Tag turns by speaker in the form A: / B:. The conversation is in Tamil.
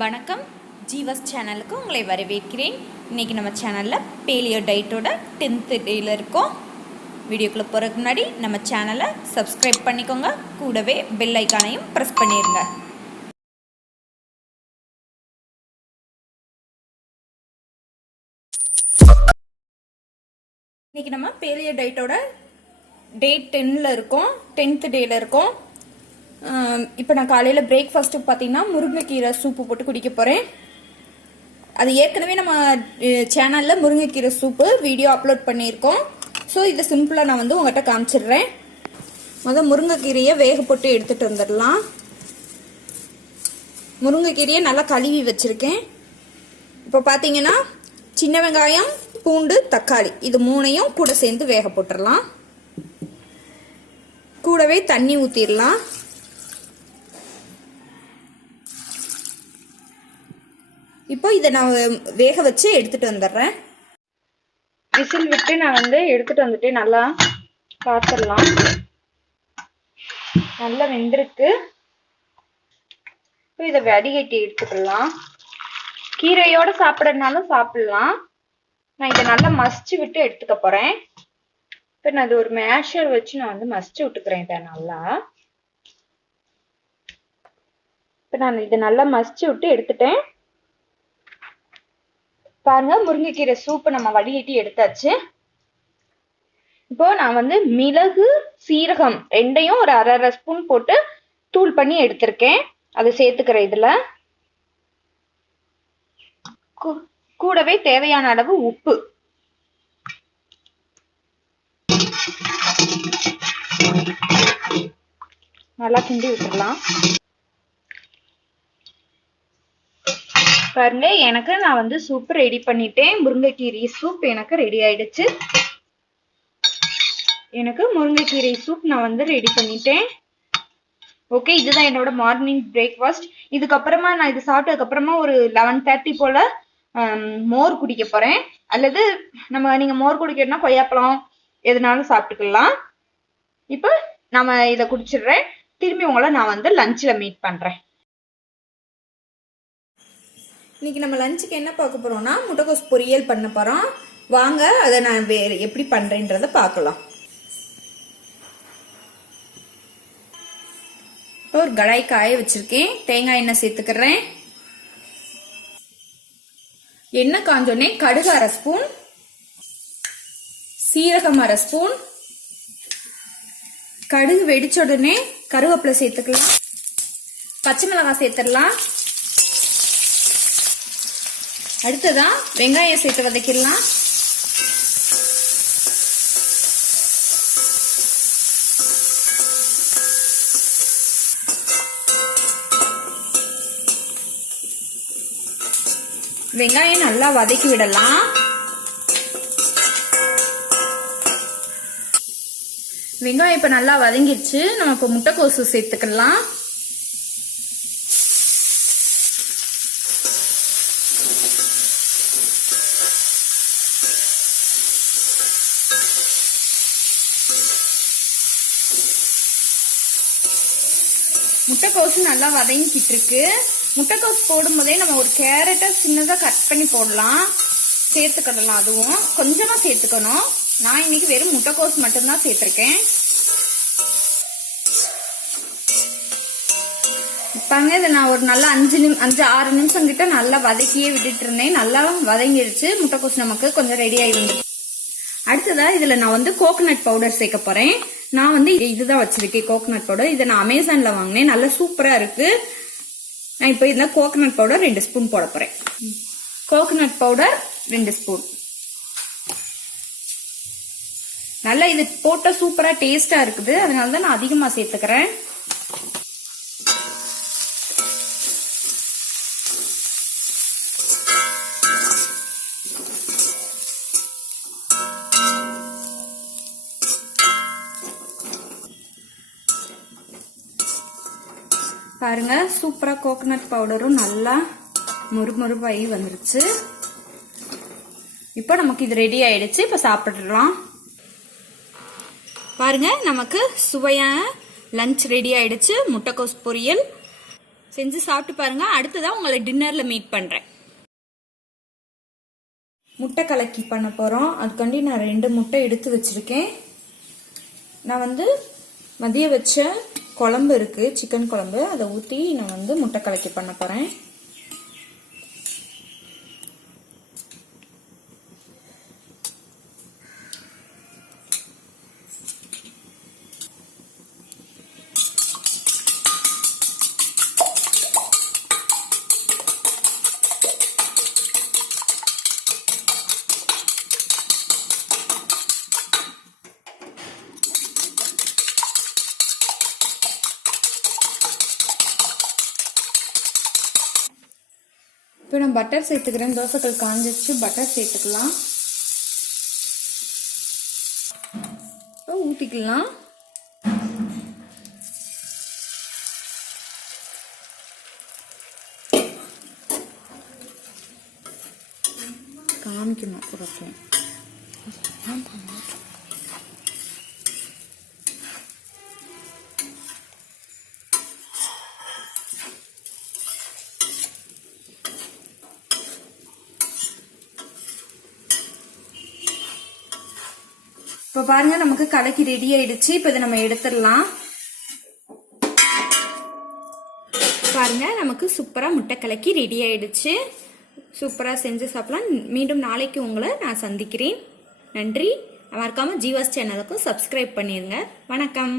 A: வணக்கம். ஜீவஸ் சேனலுக்கு உங்களை வரவேற்கிறேன். இன்றைக்கி நம்ம சேனலில் பேலியோ டயட்டோட டென்த்து டேயில் இருக்கோம். வீடியோக்குள்ளே போகிறதுக்கு முன்னாடி நம்ம சேனலை சப்ஸ்கிரைப் பண்ணிக்கோங்க. கூடவே பெல் ஐக்கானையும் ப்ரெஸ் பண்ணிடுங்க இன்றைக்கி நம்ம பேலியோ டயட்டோட டே டென்னில் இருக்கோம். டென்த்து டேயில் இருக்கோம். இப்போ நான் காலையில் பிரேக்ஃபாஸ்ட்டுக்கு பார்த்தீங்கன்னா முருங்கைக்கீரை சூப்பு போட்டு குடிக்க போகிறேன் அது ஏற்கனவே நம்ம சேனலில் முருங்கைக்கீரை சூப்பு வீடியோ அப்லோட் பண்ணியிருக்கோம். ஸோ இதை சிம்பிளாக நான் வந்து உங்கள்கிட்ட காமிச்சிடுறேன். முதல் முருங்கைக்கீரையை வேக போட்டு எடுத்துகிட்டு வந்துடலாம். முருங்கைக்கீரையை நல்லா கழுவி வச்சுருக்கேன். இப்போ பார்த்தீங்கன்னா சின்ன வெங்காயம் பூண்டு தக்காளி இது மூணையும் கூட சேர்ந்து வேக போட்டுடலாம். கூடவே தண்ணி ஊற்றிடலாம் இப்போ இதை நான் வேக வச்சு எடுத்துட்டு வந்துடுறேன். விசில் விட்டு நான் வந்து எடுத்துட்டு வந்துட்டு நல்லா பார்த்துடலாம் நல்லா வெந்திருக்கு. இப்போ இதை வடிகட்டி எடுத்துக்கலாம். கீரையோட சாப்பிட்றதுனாலும் சாப்பிடலாம். நான் இதை நல்லா மசிச்சு விட்டு எடுத்துக்க போறேன். இப்போ நான் அது ஒரு மேஷர் வச்சு நான் வந்து மசிச்சு விட்டுக்கிறேன் இதை நல்லா. இப்போ நான் இதை நல்லா மசிச்சு விட்டு எடுத்துட்டேன். பாருங்க முருங்கைக்கீரை சூப்பு நம்ம வடிகட்டி எடுத்தாச்சு. இப்போ நான் வந்து மிளகு சீரகம் ரெண்டையும் ஒரு அரை அரை ஸ்பூன் போட்டு தூள் பண்ணி எடுத்திருக்கேன். அதை சேர்த்துக்கிறேன் இதுல. கூடவே தேவையான அளவு உப்பு. நல்லா கிண்டி விட்டுடலாம். பாருங்க எனக்கு நான் வந்து சூப் ரெடி பண்ணிட்டேன். முருங்கைக்கீரை சூப் எனக்கு ரெடி ஆயிடுச்சு. எனக்கு முருங்கைக்கீரை சூப் நான் வந்து ரெடி பண்ணிட்டேன். ஓகே இதுதான் என்னோட மார்னிங் பிரேக்ஃபாஸ்ட் இதுக்கப்புறமா நான் இது சாப்பிட்டதுக்கப்புறமா ஒரு லெவன் தேர்ட்டி போல் மோர் குடிக்க போகிறேன் அல்லது நம்ம நீங்கள் மோர் குடிக்கணும்னா கொய்யாப்பழம் எதுனாலும் சாப்பிட்டுக்கலாம். இப்போ நம்ம இதை குடிச்சிடுறேன். திரும்பி உங்களை நான் வந்து லஞ்சில் மீட் பண்ணுறேன் இன்னைக்கு நம்ம லஞ்சுக்கு என்ன பார்க்க போறோம்னா முட்டைக்கோஸ் பொரியல் பண்ண போறோம். வாங்க அதை நான் வேறு எப்படி பண்றேன்றத பார்க்கலாம். ஒரு கடாய் காய வச்சிருக்கேன். தேங்காய் எண்ணெய் சேர்த்துக்கிறேன். எண்ணெய் காஞ்சோடனே கடுகு அரை ஸ்பூன் சீரகம் அரை ஸ்பூன் கடுகு வெடிச்ச உடனே கருவேப்பிலை சேர்த்துக்கலாம். பச்சை மிளகாய் சேர்த்துடலாம். அடுத்ததா வெங்காயம் சேர்த்து வதக்கிடலாம். வெங்காயம் நல்லா வதக்கி விடலாம். வெங்காயம் இப்ப நல்லா வதங்கிடுச்சு. நம்ம இப்ப முட்டைக்கோசு சேர்த்துக்கலாம். முட்டைக்கோசு நல்லா வதங்கிக்கிட்டு இருக்கு முட்டைக்கோஸ் போடும்போதே நம்ம ஒரு கேரட்டை சின்னதாக கட் பண்ணி போடலாம். சேர்த்துக்கிடலாம் அதுவும். கொஞ்சமாக சேர்த்துக்கணும். நான் இன்னைக்கு வெறும் முட்டைக்கோஸ் மட்டும்தான் சேர்த்துருக்கேன். இப்பாங்க இதை நான் ஒரு நல்லா அஞ்சு நிமி அஞ்சு ஆறு நிமிஷம் கிட்ட நல்லா வதக்கியே விட்டுட்டு இருந்தேன் நல்லா வதங்கிடுச்சு முட்டைக்கோஸ் நமக்கு கொஞ்சம் ரெடி ஆகி வந்துச்சு அடுத்ததா இதுல நான் வந்து கோகனட் பவுடர் சேர்க்க போறேன். நான் வந்து இதுதான் வச்சிருக்கேன் கோகோனட் பவுடர் இதை நான் அமேசான்ல வாங்கினேன். நல்லா சூப்பரா இருக்கு. நான் இப்போ இதில் கோகோனட் பவுடர் ரெண்டு ஸ்பூன் போட போறேன். கோகோனட் பவுடர் ரெண்டு ஸ்பூன் நல்லா இது போட்டால் சூப்பரா டேஸ்டா இருக்குது. அதனால தான் நான் அதிகமா சேர்த்துக்கிறேன். பாருங்க சூப்பரா கோகனட் பவுடரும் நல்லா முறுமுறுப்பாகி வந்துருச்சு. இப்போ நமக்கு இது ரெடி ஆயிடுச்சு. இப்போ சாப்பிட்றலாம் பாருங்க நமக்கு சுவையான லஞ்ச் ரெடி ஆயிடுச்சு. முட்டைக்கோஸ் பொரியல். செஞ்சு சாப்பிட்டு பாருங்க. அடுத்ததான் உங்களை டின்னர்ல மீட் பண்றேன். முட்டை கலக்கி பண்ண போறோம். அதுக்காண்டி நான் ரெண்டு முட்டை எடுத்து வச்சிருக்கேன். நான் வந்து மதியம் வச்ச குழம்பு இருக்குது சிக்கன் குழம்பு. அதை ஊற்றி நான் வந்து முட்டை கலக்கி பண்ண போகிறேன் இப்போ நான் பட்டர் சேர்த்துக்கிறேன். தோசைக்கல் காஞ்சிச்சு பட்டர் சேர்த்துக்கலாம். இப்போ ஊற்றிக்கலாம் காமிக்கணும் ஒரு இப்போ பாருங்க நமக்கு கலக்கி ரெடி ஆயிடுச்சு. இப்போ இதை நம்ம எடுத்துடலாம். பாருங்க நமக்கு சூப்பராக முட்டை கலக்கி ரெடி ஆயிடுச்சு. சூப்பராக செஞ்சு சாப்பிடலாம். மீண்டும் நாளைக்கு உங்களை நான் சந்திக்கிறேன். நன்றி. மறக்காமல் ஜீவாஸ் சேனலுக்கும் சப்ஸ்கிரைப் பண்ணிடுங்க. வணக்கம்.